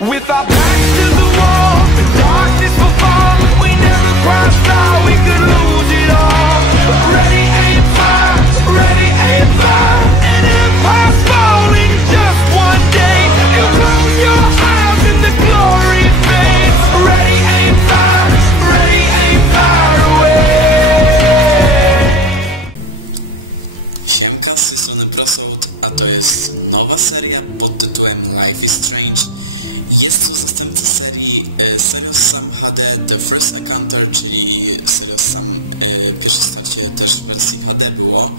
With our backs to the wall, the darkness will fall. We never crossed out, we could lose it all. Ready, aim, fire, ready, aim, fire. An empire's falling just one day. You close your eyes and the glory fades. Ready, aim, fire, ready, aim, fire away. Siemka, z tej strony Prosout, a to jest nowa seria pod tytułem Life is Strange. Jest to zastępca serii Serious Sam HD The First Encounter, czyli Serious Sam pierwsze starcie też w wersji HD było.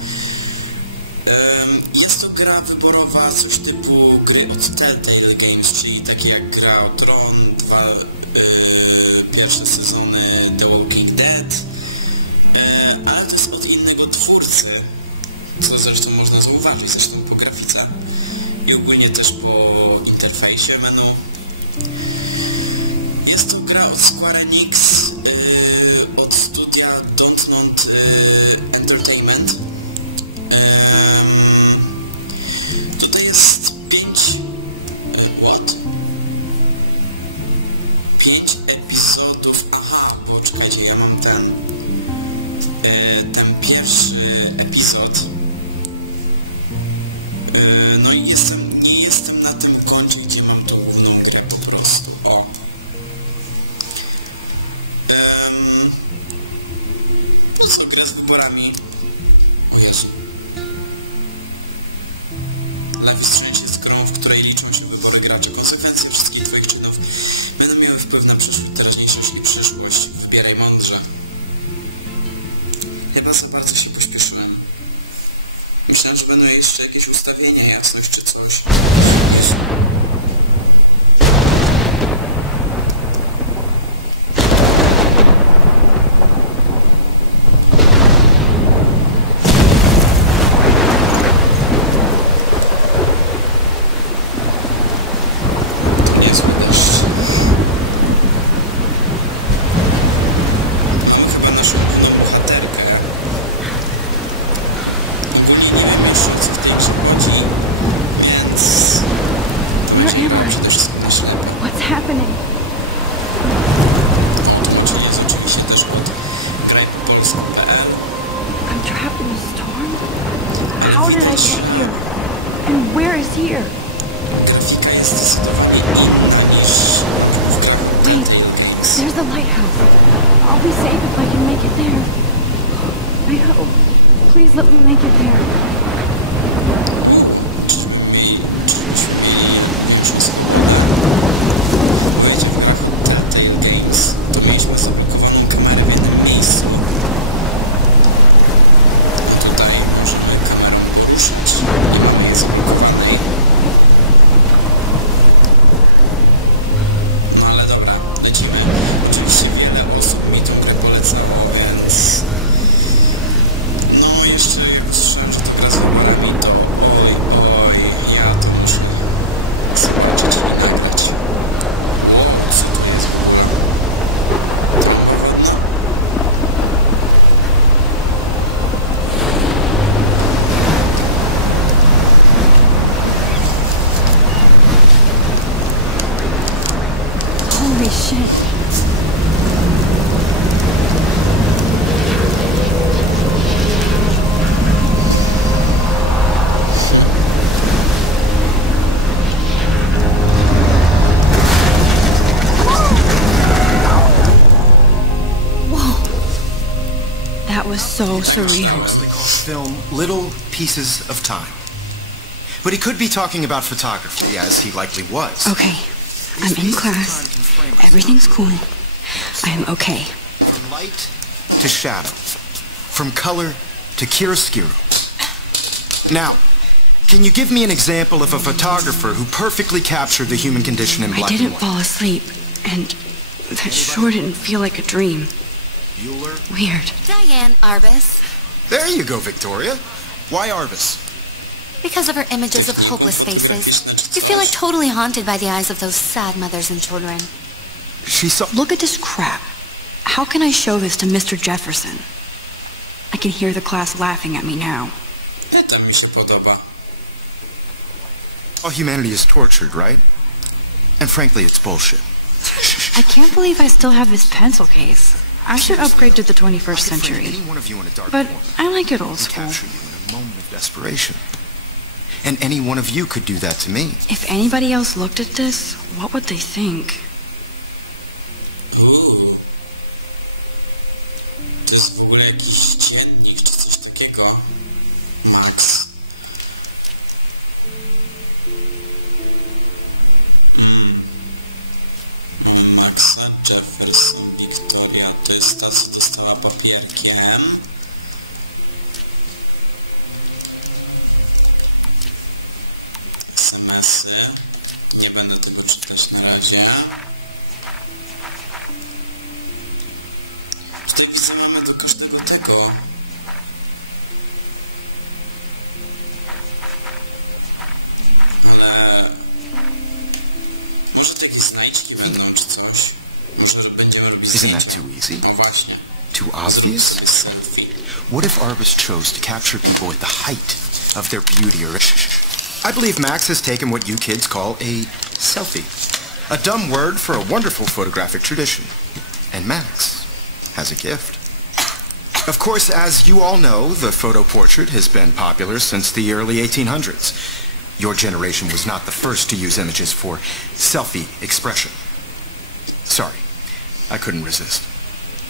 Jest to gra wyborowa, coś typu gry od Telltale Games, czyli takie jak Gra o Tron, dwa pierwsze sezony The Walking Dead, ale to jest od innego twórcy, co zresztą można zauważyć zresztą po grafice i ogólnie też po interfejsie menu. Jest to gra od Square Enix, od studia dawną Entertainment. Tutaj jest 5 epizodów. Aha, poczekajcie, ja mam ten pierwszy epizod. No i nie jestem na tym końcu, gdzie mam tą główną grę po prostu. O. To jest gra z wyborami. O Jezu. Life is Strange jest grą, w której liczą się wybory graczy. Konsekwencje wszystkich twoich czynów będą miały wpływ na teraźniejszość i przyszłość. Wybieraj mądrze. Chyba za bardzo się pośpieszyłem. Myślałem, że będą jeszcze jakieś ustawienia, jasność czy coś. There's the lighthouse. I'll be safe if I can make it there. I hope. Please let me make it there. Wiecie, w grach Telltale Games to mieliśmy zablokowaną kamerę w jednym miejscu. A tutaj możemy kamerą poruszyć. Nie mamy jej zablokowanej. No ale dobra, lecimy. Oczywiście wiele osób mi tą grę polecało, więc... No jeszcze jak usłyszałem, że to gra z wyborami, to oj, ja to muszę zobaczyć i nagrać. O, co to jest w ogóle? Trąba wodna. Holy shit. That was so surreal. They call film little pieces of time. But he could be talking about photography, as he likely was. Okay, I'm in class. Everything's cool. I am okay. From light to shadow. From color to chiaroscuro. Now, can you give me an example of a photographer who perfectly captured the human condition in black and I didn't white? fall asleep, and that sure didn't feel like a dream. Bueller? Weird. Diane Arbus. There you go, Victoria. Why Arvis? Because of her images of hopeless faces. You feel like totally haunted by the eyes of those sad mothers and children. She saw... Look at this crap. How can I show this to Mr. Jefferson? I can hear the class laughing at me now. To mi się podoba. All humanity is tortured, right? And frankly, it's bullshit. I can't believe I still have this pencil case. I should upgrade to the 21st century. Any one of you in a dark But corner I like it old can school. capture you in a moment of desperation. And any one of you could do that to me. If anybody else looked at this, what would they think? To jest w ogóle jakiś dziennik czy coś takiego. Max. Mamy Maxa, Jefferson, Victoria. To jest ta, co dostała papierkiem. SMS-y. Nie będę tego czytać na razie. Tutaj widzę, mamy do każdego tego. Ale... może takie znajdźki będą, czy coś? Może będziemy robić Isn't that zdjęcia? too easy? No właśnie. Too obvious? What if artists chose to capture people at the height of their beauty or... I believe Max has taken what you kids call a selfie. A dumb word for a wonderful photographic tradition. And Max has a gift. Of course, as you all know, the photo portrait has been popular since the early 1800s. Your generation was not the first to use images for selfie expression. Sorry, I couldn't resist.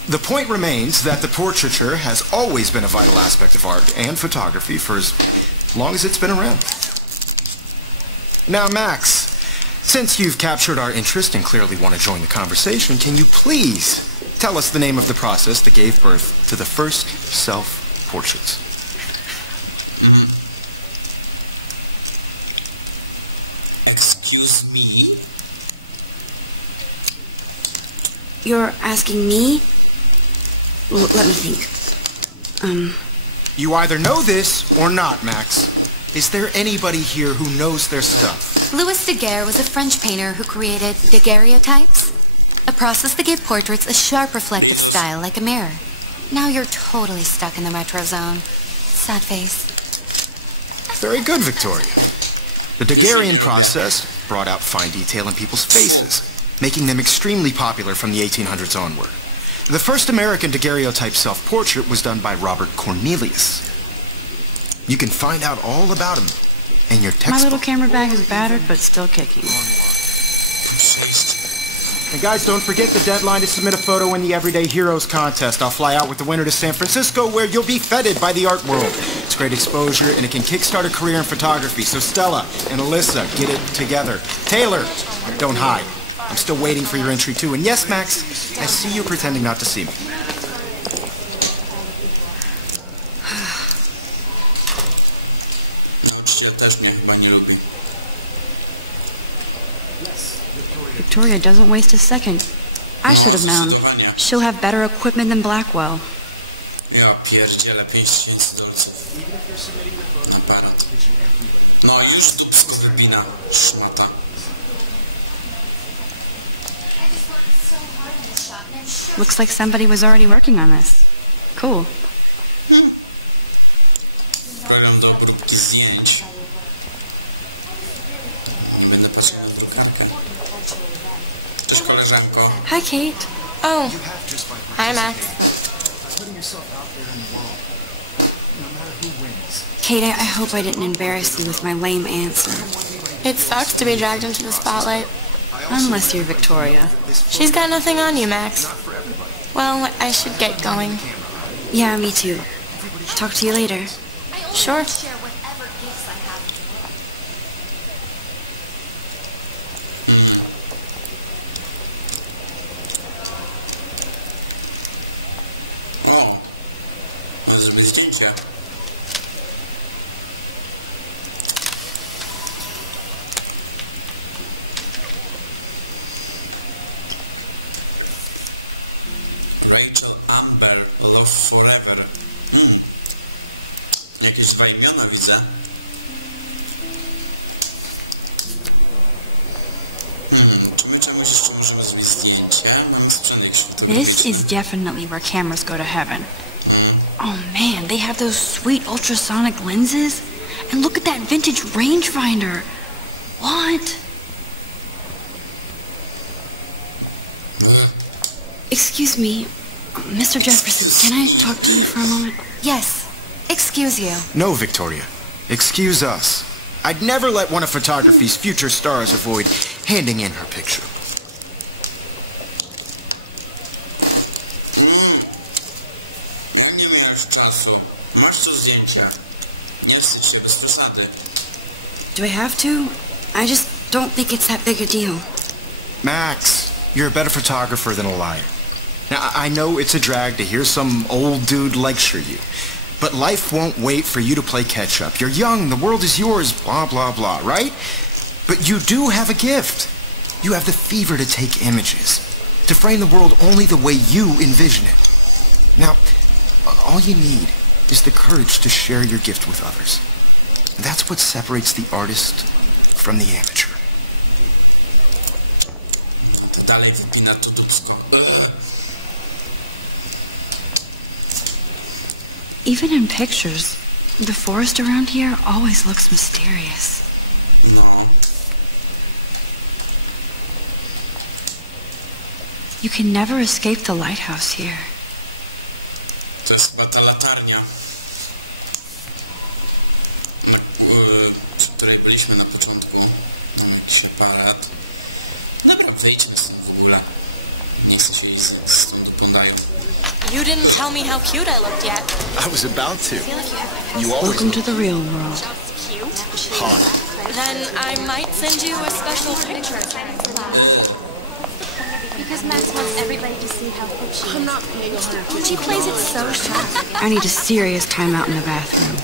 The point remains that the portraiture has always been a vital aspect of art and photography for as long as it's been around. Now, Max, since you've captured our interest and clearly want to join the conversation, can you please tell us the name of the process that gave birth to the first self-portraits? Excuse me? You're asking me? Well, let me think. You either know this or not, Max. Is there anybody here who knows their stuff? Louis Daguerre was a French painter who created daguerreotypes, a process that gave portraits a sharp reflective style like a mirror. Now you're totally stuck in the retro zone. Sad face. Very good, Victoria. The Daguerrean process brought out fine detail in people's faces, making them extremely popular from the 1800s onward. The first American daguerreotype self-portrait was done by Robert Cornelius. You can find out all about him in your textbook. My little camera bag is battered, but still kicking. And guys, don't forget the deadline to submit a photo in the Everyday Heroes contest. I'll fly out with the winner to San Francisco, where you'll be feted by the art world. It's great exposure, and it can kickstart a career in photography. So Stella and Alyssa, get it together. Taylor, don't hide. I'm still waiting for your entry, too. And yes, Max, I see you pretending not to see me. Victoria doesn't waste a second. I should have known. She'll have better equipment than Blackwell. Ja pierdzielę 5000 dolców. Aparat. No już dupsko wypina. Szmata. Looks like somebody was already working on this. Cool. Program do obróbki zdjęć. Nie będę patrzył na drukarkę. Cześć koleżanko. Hi, Kate. Oh, hi, Max. Kate, I hope I didn't embarrass you with my lame answer. It sucks to be dragged into the spotlight. Unless you're Victoria. She's got nothing on you, Max. Well, I should get going. Yeah, me too. Talk to you later. Sure. O, może zrobić zdjęcie. Rachel Amber, Love Forever. Jakieś dwa imiona widzę. Czy my czemuś jeszcze możemy zrobić zdjęcie? Mamy sprzęt już This is definitely where cameras go to heaven. Oh man, they have those sweet ultrasonic lenses. And look at that vintage rangefinder. What? Excuse me, Mr. Jefferson, can I talk to you for a moment? Yes. Excuse you. No, Victoria. Excuse us. I'd never let one of photography's future stars avoid handing in her picture. Ja nie miałeś czasu. Masz to zdjęcie. Nie wstydź się bez przesady. Do I have to? I just don't think it's that big a deal. Max, you're a better photographer than a liar. Now, I know it's a drag to hear some old dude lecture you, but life won't wait for you to play catch-up. You're young, the world is yours, blah, blah, blah, right? But you do have a gift. You have the fever to take images, to frame the world only the way you envision it. Now, all you need is the courage to share your gift with others. That's what separates the artist from the amateur. To dalej wypina to dupsko. Even in pictures, the forest around here always looks mysterious. No. You can never escape the lighthouse here. To jest chyba ta latarnia, przy której byliśmy na początku. Mam jakiś aparat. Dobra, wyjdźmy stąd w ogóle. Nie chcę się iść z tą dupą dają. You didn't tell me how cute I looked yet. I was about to. You always Welcome to the real world. Cute? hot. Then I might send you a special picture. Because Max wants everybody to see how good she is. I'm not paying $150. She plays it so sharp. I need a serious timeout in the bathroom.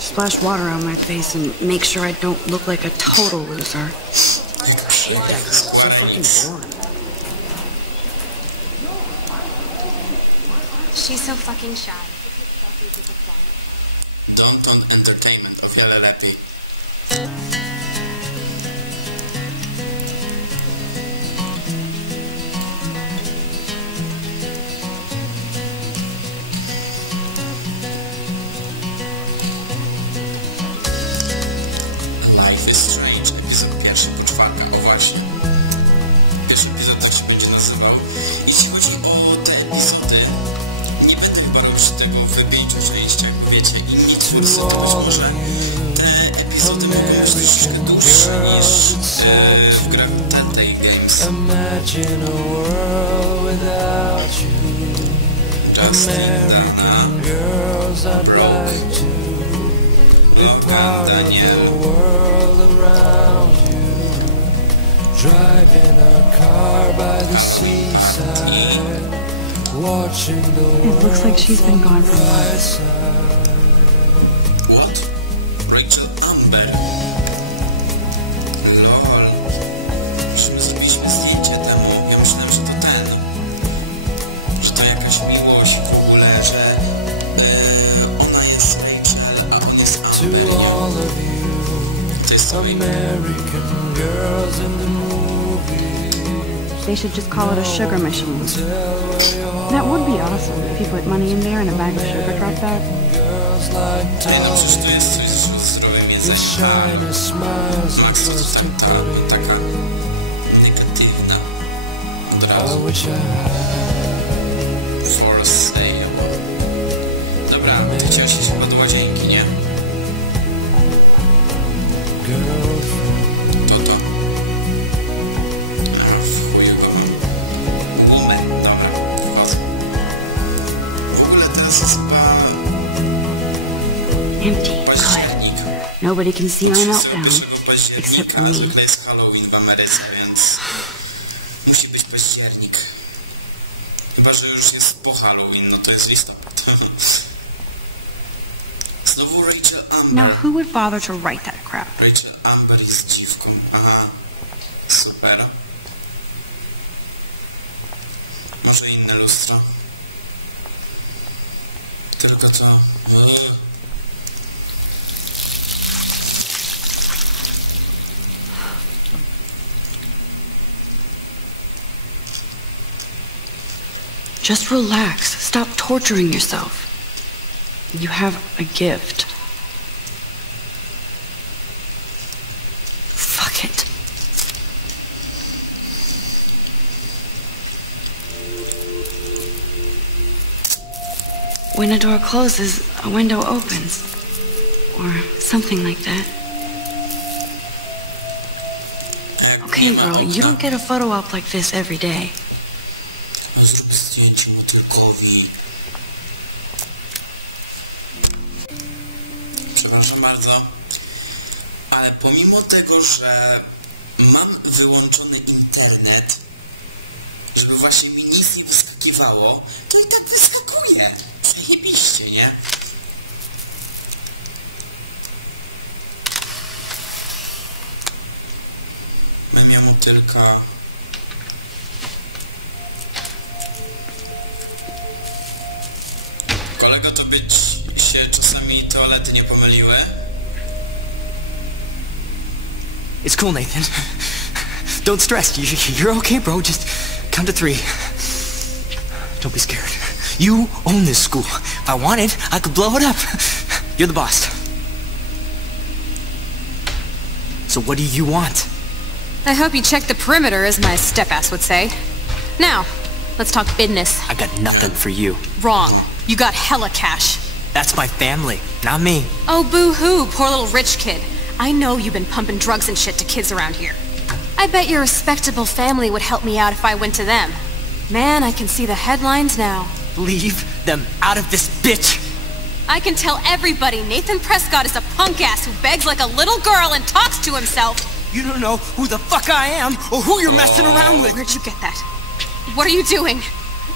Splash water on my face and make sure I don't look like a total loser. I hate that girl. It's so fucking boring. She's so fucking shy. Downtown Entertainment, o wiele lepiej. Life is Strange, epizod pierwszy, Poczwarka, o właśnie. Pierwszy epizod tak się będzie nazywał. Jeśli chodzi o te epizody, nie będę chyba robić tego w 5 częściach, wiecie, i nic forsować może. Te epizody mogą być troszeczkę dłuższe niż w grach Telltale Games. Justin, Dana, Brooke, Logan, Daniel, Driving a car by the seaside, watching the It looks like she's been gone for months. What? Rachel Amber? Lol. Myśmy zrobiliśmy zdjęcie temu. Ja myślałem, że to ten. Że to jakaś miłość w ogóle, że ona jest Rachel, a on jest Amber. To jest to American girls in the movies. They should just call it a sugar machine. That would be awesome if you put money in there and a bag of sugar dropped out. Ej, no przecież to jest coś z zdrowym jedzeniem, a Max to tam taka negatywna od razu. For sale. Dobra, chciałeś iść chyba do łazienki, nie? To. A w chuju go mam. Główne? Dobra, wchodzę. W ogóle teraz jest chyba Empty. Good. październik. Nobody can see my 1 meltdown, except października, for a me. zwykle jest Halloween w Ameryce, więc musi być październik. Chyba że już jest po Halloween, no to jest listopad. Znowu Rachel Amber. Now, who would bother to write that crap? Rachel Amber jest dziwką. Aha, super. Może inne lustro. Tylko to... Just relax. Stop torturing yourself. You have a gift. Fuck it. when a door closes, a window opens. Or something like that. Okay, bro, you don't get a photo op like this every day. Zrób zdjęcie motylkowi. Przepraszam bardzo. Ale pomimo tego, że mam wyłączony internet, żeby właśnie mi nic nie wyskakiwało, to i tak wyskakuje. Zajebiście, nie? Memia motylka. Kolego, to być się czasami toalety nie pomyliły? It's cool, Nathan. Don't stress. You're okay, bro. Just count to 3. Don't be scared. You own this school. If I wanted, I could blow it up. You're the boss. So what do you want? I hope you checked the perimeter, as my step-ass would say. Now, let's talk business. I got nothing for you. Wrong. You got hella cash. That's my family, not me. Oh, boo-hoo, poor little rich kid. I know you've been pumping drugs and shit to kids around here. I bet your respectable family would help me out if I went to them. Man, I can see the headlines now. Leave them out of this bitch. I can tell everybody Nathan Prescott is a punk-ass who begs like a little girl and talks to himself. You don't know who the fuck I am or who you're messing around with. Where'd you get that? What are you doing?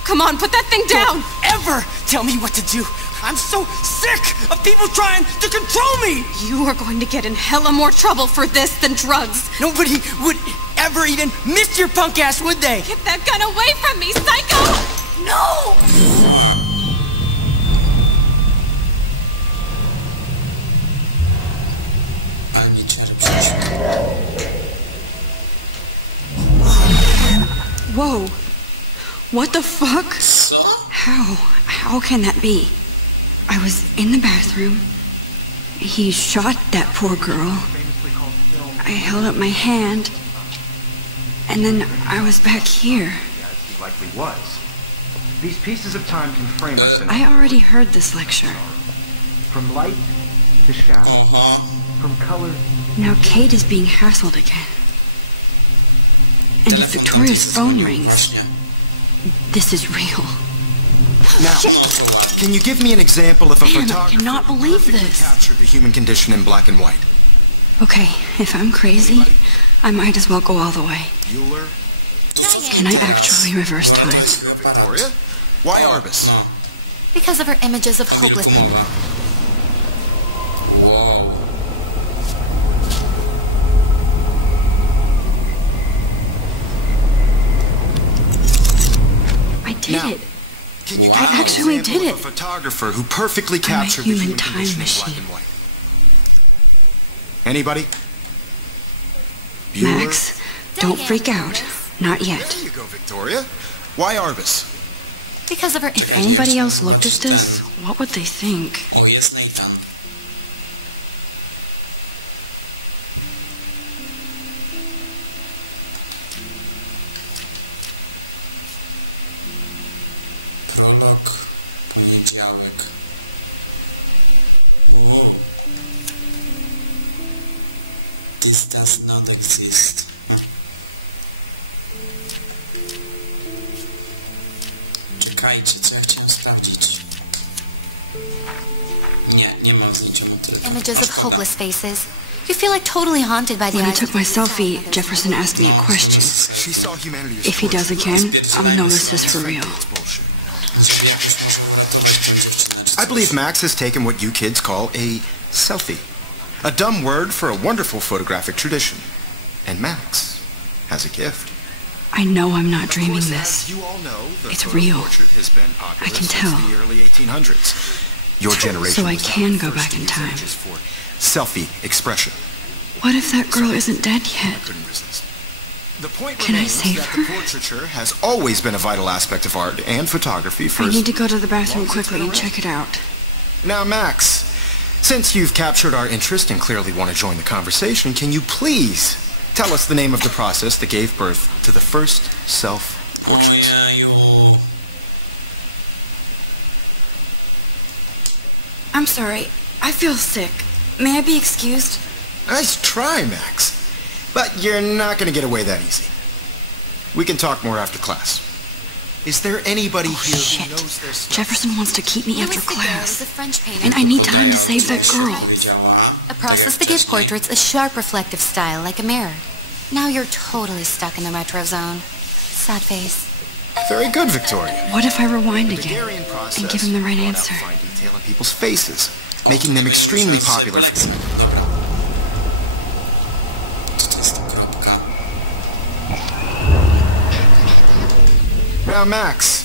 Come on, put that thing down! Don't ever tell me what to do. I'm so sick of people trying to control me. You are going to get in hella more trouble for this than drugs. Nobody would ever even miss your punk ass, would they? Get that gun away from me, psycho! No! Whoa. What the fuck? How can that be? I was in the bathroom. He shot that poor girl. I held up my hand. And then I was back here. He likely was. These pieces of time can frame us in... I already heard this lecture. From light to shadow. From color... Now Kate is being hassled again. And if Victoria's phone rings, this is real. Now, can you give me an example of a Man, I photographer cannot who believe perfectly this. captured the human condition in black and white? Okay, if I'm crazy, I might as well go all the way. Bueller? Can I actually reverse time? Victoria? Why Arbus? Because of her images of hopelessness. I did it. Can you I actually did it. A photographer who perfectly captured the human condition in black and white. Anybody? Bueller? Max, don't freak out. Not yet. There you go, Victoria. Why Arbus? Because of her. If anybody else looked at this, what would they think? O, jest Nathan. Prolog, poniedziałek. Wow. This does not exist. Czekajcie, co ja chciałem sprawdzić. Nie mam zdjęcia motylka. Images of hopeless faces. You feel like totally haunted by the When I eyes took of my selfie, Jefferson asked me a question. She saw humanity as If he does again, I'll know this is for real. I believe Max has taken what you kids call a selfie. A dumb word for a wonderful photographic tradition. And Max has a gift. I know I'm not dreaming this. You all know, It's real. Has been I can since tell. the early 1800s. Your generation So I was can one of the go first back to in use time. images for selfie expression. What if that girl isn't dead yet? Couldn't resist. The point Can I remains save that her? the portraiture has always been a vital aspect of art and photography for I need to go to the bathroom quickly and check it out. Now, Max, since you've captured our interest and clearly want to join the conversation, can you please tell us the name of the process that gave birth to the first self-portrait? Ojeju. I'm sorry. I feel sick. May I be excused? Nice try, Max. But you're not gonna get away that easy. We can talk more after class. Is there anybody here Shit. who knows their stuff? Jefferson wants to keep me after Louis Daguerre class. was a French painter. And I need time to save that girl. A process that gives portraits a sharp reflective style like a mirror. Now you're totally stuck in the retro zone. Sad face. Very good, Victoria. What if I rewind The again Daguerrean process and give him the right brought out answer? fine detail in people's faces, making them extremely popular. Dobra. To jest kropka. Now, Max,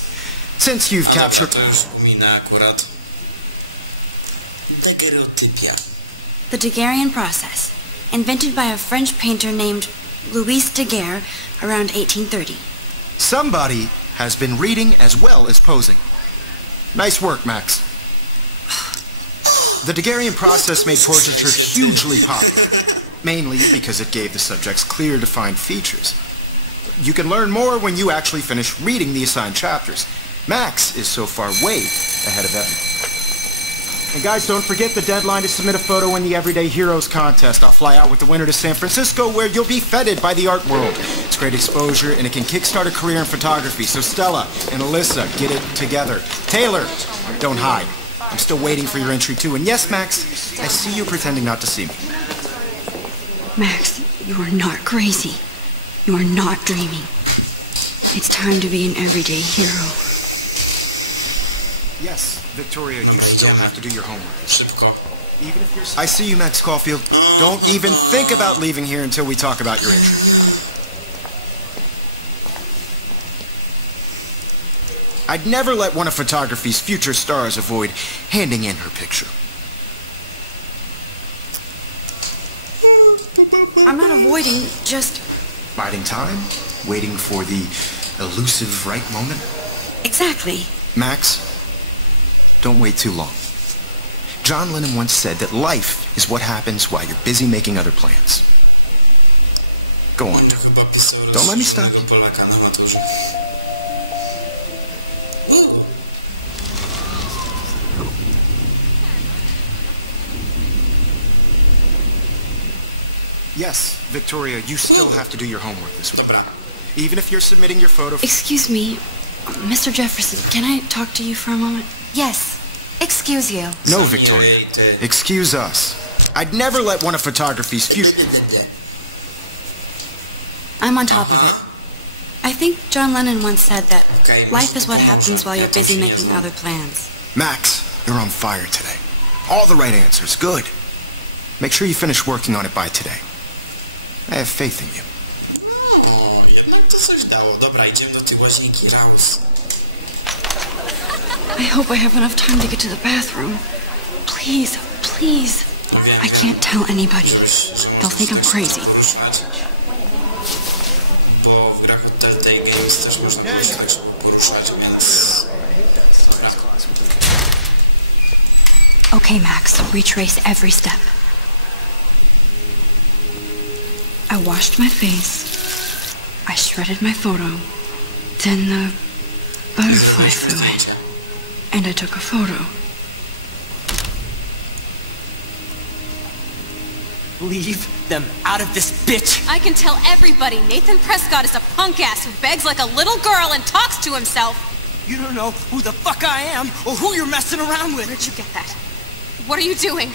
since you've A captured... dobra, to już minę akurat. Daguerreotypia. The Daguerrean process, invented by a French painter named Louis Daguerre around 1830. Somebody has been reading as well as posing. Nice work, Max. The Daguerrean process made portraiture hugely popular, mainly because it gave the subjects clear, defined features. You can learn more when you actually finish reading the assigned chapters. Max is so far way ahead of everyone. And guys, don't forget the deadline to submit a photo in the Everyday Heroes contest. I'll fly out with the winner to San Francisco, where you'll be feted by the art world. It's great exposure, and it can kickstart a career in photography. So Stella and Alyssa, get it together. Taylor, don't hide. I'm still waiting for your entry too. And yes, Max, I see you pretending not to see me. Max, you are not crazy. You are not dreaming. It's time to be an everyday hero. Yes, Victoria, you still have to do your homework. Szybko. Even if you're... I see you, Max Caulfield. Don't even think about leaving here until we talk about your entry. I'd never let one of photography's future stars avoid handing in her picture. I'm not avoiding, just... Biding time, waiting for the elusive right moment. Exactly. Max, don't wait too long. John Lennon once said that life is what happens while you're busy making other plans. Go on. To chyba pisał Don't let me stop you. Polaka na maturze. Yes, Victoria, you still have to do your homework this week. Dobra. Even if you're submitting your photo... Excuse me, Mr. Jefferson, can I talk to you for a moment? Yes. Excuse you. No, Victoria. Excuse us. I'd never let one of photography's future... I'm on top of it. I think John Lennon once said that life is what happens while you're busy making other plans. Max, you're on fire today. All the right answers. Good. Make sure you finish working on it by today. I have faith in you. No, jednak to coś dało. Dobra, idziemy do tej łazienki, Raus. I hope I have enough time to get to the bathroom. Please, please. I can't tell anybody. They'll think I'm crazy. Bo w grach od Telltale Games też można poruszać, więc... Okay, Max, retrace every step. I washed my face. I shredded my photo. Then the butterfly flew in. And I took a photo. Leave them out of this bitch! I can tell everybody Nathan Prescott is a punk ass who begs like a little girl and talks to himself. You don't know who the fuck I am or who you're messing around with. Where'd you get that? What are you doing?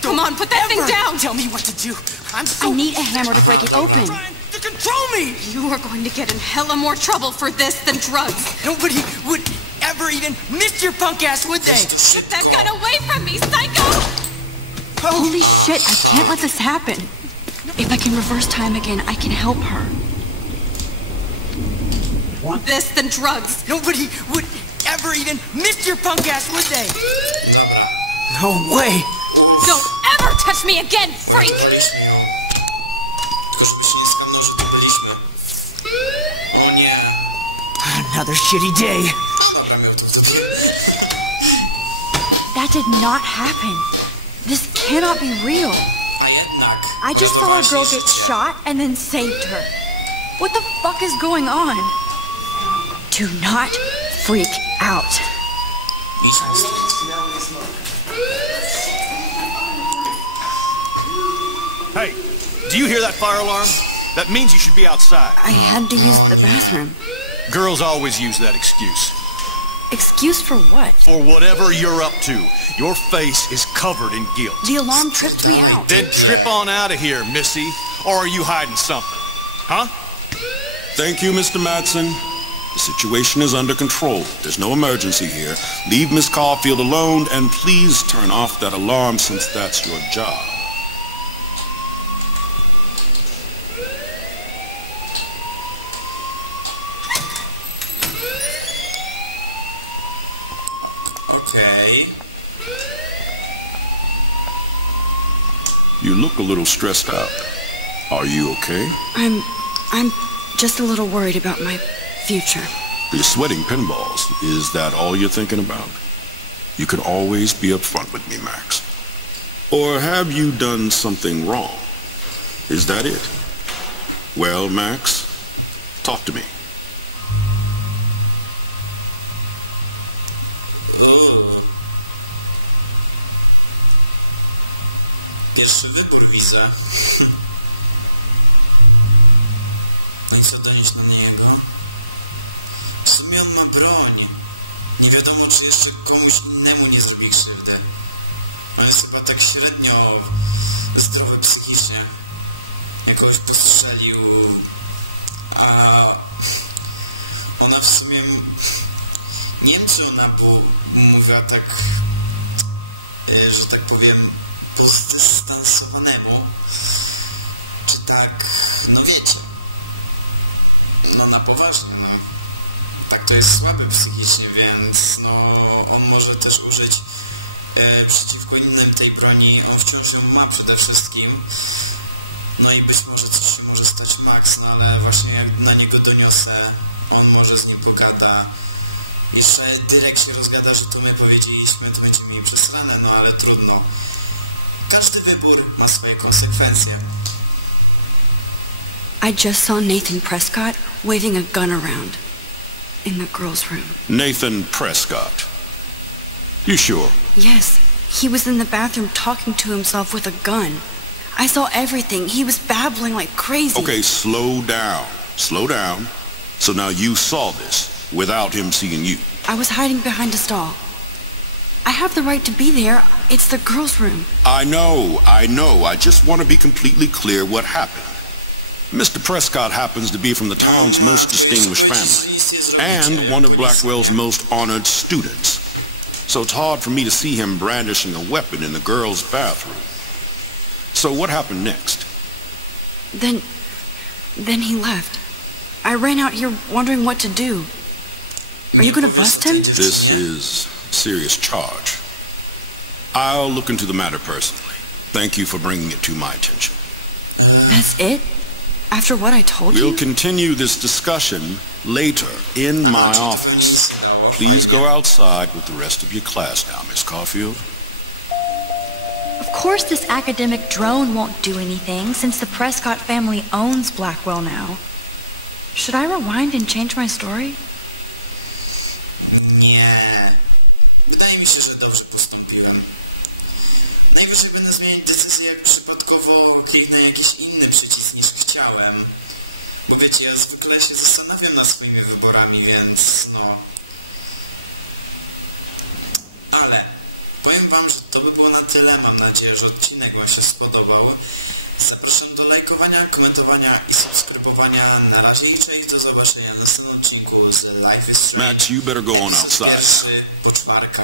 Come on, put that thing down! Tell me what to do. I'm so... I need a hammer to break it open. Trying to control me! You are going to get in hella more trouble for this than drugs. Nobody would ever even miss your punk ass, would they? Get that gun away from me, psycho! Holy shit, I can't let this happen. If I can reverse time again, I can help her. This than drugs. Nobody would ever even miss your punk ass, would they? No way! Don't ever touch me again, freak! Byliśmy ją. Tylko śliskam noży, tu byliśmy. O nie. Another shitty day. Dobra, miał to w dupie. That did not happen. This cannot be real. A jednak... I just saw a girl get shot and then saved her. What the fuck is going on? Do not freak out. Idźmy stąd. Hey, do you hear that fire alarm? That means you should be outside. I had to use the bathroom. Girls always use that excuse. Excuse for what? For whatever you're up to. Your face is covered in guilt. The alarm tripped me out. Then trip on out of here, Missy. Or are you hiding something? Huh? Thank you, Mr. Madsen. The situation is under control. There's no emergency here. Leave Miss Caulfield alone, and please turn off that alarm since that's your job. Okay. You look a little stressed out. Are you okay? I'm just a little worried about my future. You're sweating pinballs. Is that all you're thinking about? You can always be upfront with me, Max. Or have you done something wrong? Is that it? Well, Max, talk to me. Pierwszy wybór widzę. No i co donieść na niego? W sumie on ma broń. Nie wiadomo, czy jeszcze komuś innemu nie zrobi krzywdy. On jest chyba tak średnio zdrowy psychicznie. Jakoś postrzelił. A ona w sumie... Nie wiem, czy ona mówiła tak... że tak powiem... po zdystansowanemu. Czy tak... no wiecie... no na poważnie, no. Tak to jest słaby psychicznie, więc no on może też użyć przeciwko innym tej broni. On wciąż ją ma przede wszystkim. No i być może coś się może stać Max, no ale właśnie jak na niego doniosę, on może z nim pogada. Jeszcze Dyrek się rozgada, że to my powiedzieliśmy, to będziemy mieli przesrane, no ale trudno. Każdy wybór ma swoje konsekwencje. I just saw Nathan Prescott waving a gun around in the girls' room. Nathan Prescott. You sure? Yes. He was in the bathroom talking to himself with a gun. I saw everything. He was babbling like crazy. Okay, slow down. Slow down. So now you saw this without him seeing you. I was hiding behind a stall. I have the right to be there. It's the girls' room. I know. I just want to be completely clear what happened. Mr. Prescott happens to be from the town's most distinguished family, and one of Blackwell's most honored students. So it's hard for me to see him brandishing a weapon in the girls' bathroom. So what happened next? Then he left. I ran out here wondering what to do. Are you gonna bust him? This is a serious charge. I'll look into the matter personally. Thank you for bringing it to my attention. That's it? After what I told you? We'll continue this discussion later in my office. Please go outside with the rest of your class now, Miss Caulfield. Of course this academic drone won't do anything, since the Prescott family owns Blackwell now. Should I rewind and change my story? Nie. Wydaje mi się, że dobrze postąpiłem. Najwyżej będę zmieniać decyzję, jak przypadkowo kliknę jakiś inny przycisk niż chciałem. Bo wiecie, ja zwykle się zastanawiam nad swoimi wyborami, więc no... Ale powiem wam, że to by było na tyle. Mam nadzieję, że odcinek wam się spodobał. Zapraszam do lajkowania, komentowania i subskrybowania. Na razie i cześć, do zobaczenia na następnym odcinku z Life is Strange. Max, you better go on outside. Pierwszy, Poczwarka.